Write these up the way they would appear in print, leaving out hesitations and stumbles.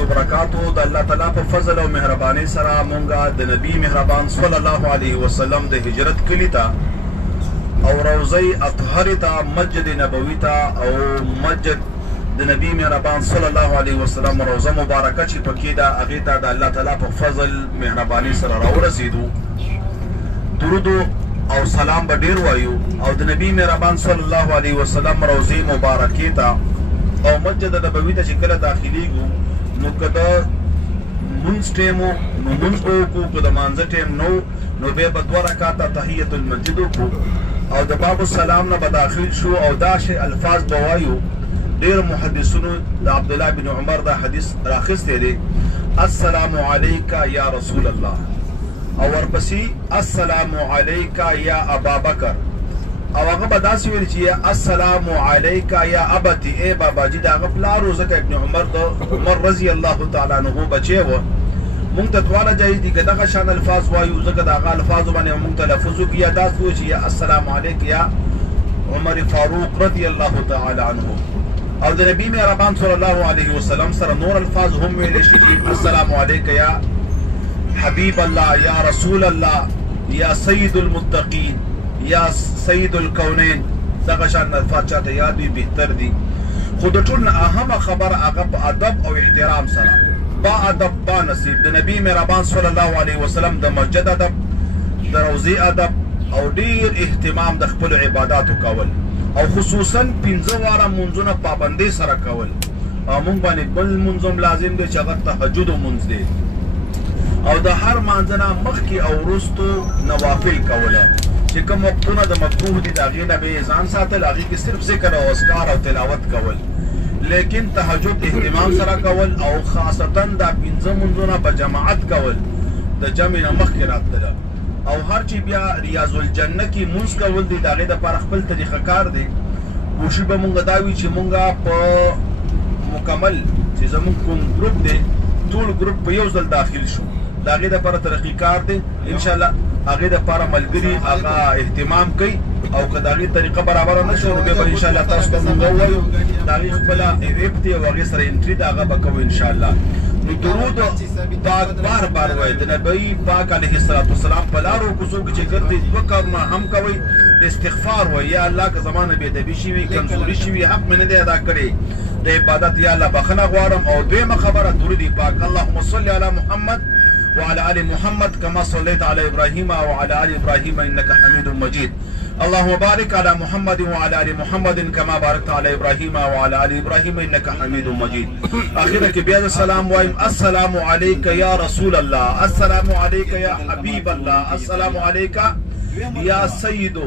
وبرکاتو. د الله تعالی په فضل او مهرباني سره مونږه د نبی مهربان صلی الله علیه وسلم د هجرت کلی ته او روضه اطهر ته مسجد نبوي ته او مسجد د نبی مهربان صلی الله علیه وسلم روضه مبارکه چې پکې ده هغې ته د الله تعالی په فضل مهرباني سره راورسېدو. درود او سلام به ډېر وایو او د نبی مهربان صلی الله علیه وسلم روضې مبارکې ته او مسجد نبوي ته چې کله داخلیږو نو که د مونځ ټیم و نو مونځ به وکړو، که د مانځه ټیم نه و نو بیا به 2 رکعاته تحیت المسجد وکړو او د باب السلام نه به داخل شو او دا شی الفاظ به وایو. ډېر محدثونو د عبدالله بن عمر دا حدیث راخستی دی، السلام علیک یا رسول الله، او ورپسې السلام علیک یا ابا بکر، او هغه به داسې ویل چې السلام علیک یا ابتی، ای باباجي د هغه پلار و، ځکه ابن عمر د عمر رضی الله تعالی عنه بچی و. مونږ ته دواړه جایز دي که دغه شان الفاظ وایو، ځکه د هغه الفاظو باندې مونږ تلفظ وکړي یا داسې وایو چې السلام علیک یا عمر فاروق رضی الله تعالی عنه. او د نبی مهربان صلی الله علیه وسلم سره نور الفاظ هم ویلی شي چې السلام علیک یا حبیب الله یا رسول الله یا سید المتقین یا سید الکونین. دغه شان الفاظ چاته یاد وي بهتر دي. خو د ټول نه اهمه خبره هغه په ادب او احترام سره، با ادب با نصیب، د نبی مهربان صلی الله علیه وسلم د مسجد ادب، د روضې ادب او ډیر اهتمام د خپل عباداتو کول او خصوصا 15 واره مونځونه پابندۍ سره کول. او مونږ باندې بل مونځ هم لازم دی چې هغه تهجد مونځ دی او د هر مانځه نه مخکې او وروستو نوافل کوله چې کوم وختونه د مکروه دي د هغې نه به یې ځان ساتل، هغې کې صرف ذکر او اذکار او تلاوت کول، لیکن تهجد اهتمام سره کول او خاصتا دا 15 مونځونه په جماعت کول د جمع نه مخکې راتلله. او هر چې بیا ریاض الجنه کې مونځ کول دي د هغې دپاره خپل طریقه کار دی. کوشش به مونږ دا وي چې مونږه په مکمل چې زمونږ کوم ګروپ دی ټول ګروپ په یو ځل داخل شو، د هغې دپاره طریقې کار دی. انشاءالله هغې دپاره ملګري هغه اهتمام کوي او که د هغې طریقه برابره نه شو نو بیا به انشاءالله تاسو ته مونږ ووایو، د هغې خپله ایپ دی او هغې سره انټري د هغه به کوو انشاءالله. نو درود پاک بار بار وایي د نبی پاک علیه السلام په لارو کوڅو کې چې ګرځئ 2 کارونه هم کوئ، استغفار وایي یا الله که زما نه بېادبي شوي کمزوري شوي حق مې نه دی ادا کړی د عبادت یا الله بخښنه غواړم. او دویمه خبره درود پاک، اللهم صل علی محمد وعلى آل محمد كما صليت على إبراهيم وعلى آل إبراهيم إنك حميد مجيد. اللهم بارك على محمد وعلى آل محمد كما باركت على إبراهيم وعلى آل إبراهيم إنك حميد مجيد. آخرا کې بیا سلام وایم، السلام عليك يا رسول الله، السلام عليك يا حبيب الله، السلام عليك يا سيد،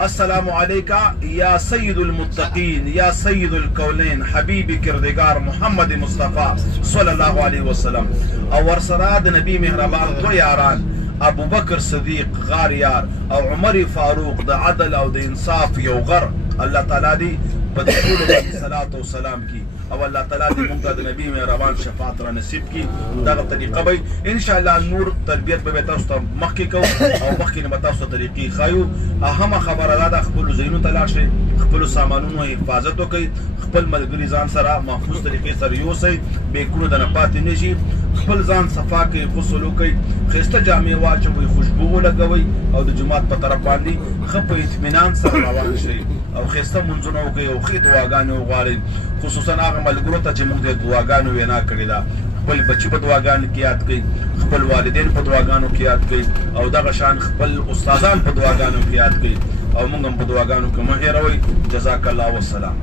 السلام عليك يا سيد المتقين يا سيد الكونين حبيب کردگار محمد مصطفى صلی الله علیه وسلم. او ورسره د نبی مهربان 2 یاران، ابو بکر صدیق غار یار او عمر فاروق د عدل او د انصاف یو غر. الله تعالی دی په دې ټولو باندې صلوات او سلام کی او الله تعالی دې موږ ته د نبی مهربان شفاعت را نصیب کی. دغه طریقه به ان شاء الله نور تربیت به تاسو ته مخکې کوو او مخکې نه به تاسو ته طریقې ښایو. اهمه خبره دا ده خپلو ځایونو ته لاړ شئ، خپلو سامانونو حفاظت وکړئ، خپل ملګري ځان سره محفوظ طریقې سره یوسئ، بیکونه د نه پاتې نه شي، خپل ځان صفا کوئ، غسل وکړئ، ښایسته جامې واچوئ، خوشبو ولګوئ او د جومات په طرف باندې ښه په اطمینان سره روان شئ او ښایسته مونځونه وکړئ او ښې دعاګانې وغواړئ. خصوصا هغه ملګرو ته چې موږ د دعاګانو وینا کړې ده، خپل بچي په دعاګانو کې یاد کړئ، خپل والدین په دعاګانو کې یاد کړئ او دغه شان خپل استادان په دعاګانو کې یاد کړئ او موږ هم په دعاګانو کې مه هېروئ. جزاک الله والسلام.